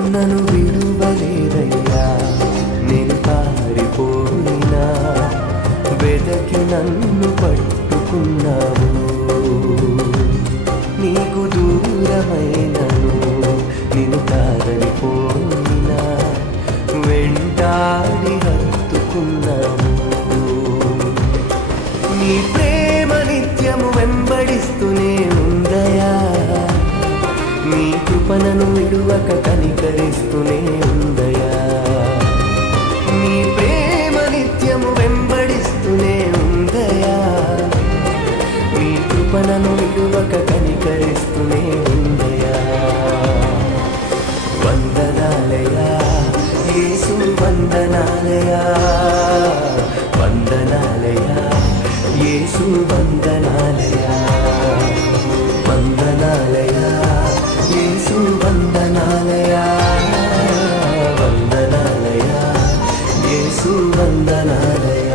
నన్ను విడువలేదయ్యా, నేను పారిపోయినా వెదకి నన్ను పట్టుకున్నావు. నీకు దూరమైనను నిన్ను కాదని పోయినా వెంటాడి హత్తుకున్నాను. నీ ప్రేమ నిత్యము వెంబడిస్తూనే ఉందయా, నీ కృపణను విడువక కనికరిస్తూనే ఉందయా. నీ ప్రేమ నిత్యము వెంబడిస్తూనే ఉందయా, నీ కృపణను విడువక కనికరిస్తూనే ఉందయా. వందనాలయా యేసు, వందనాలయా, వందనాలయా యేసు, వందనాలయా, వందనాలయా యేసు, వందనాలయా, వందనాలయా యేసు, వందనాలయా.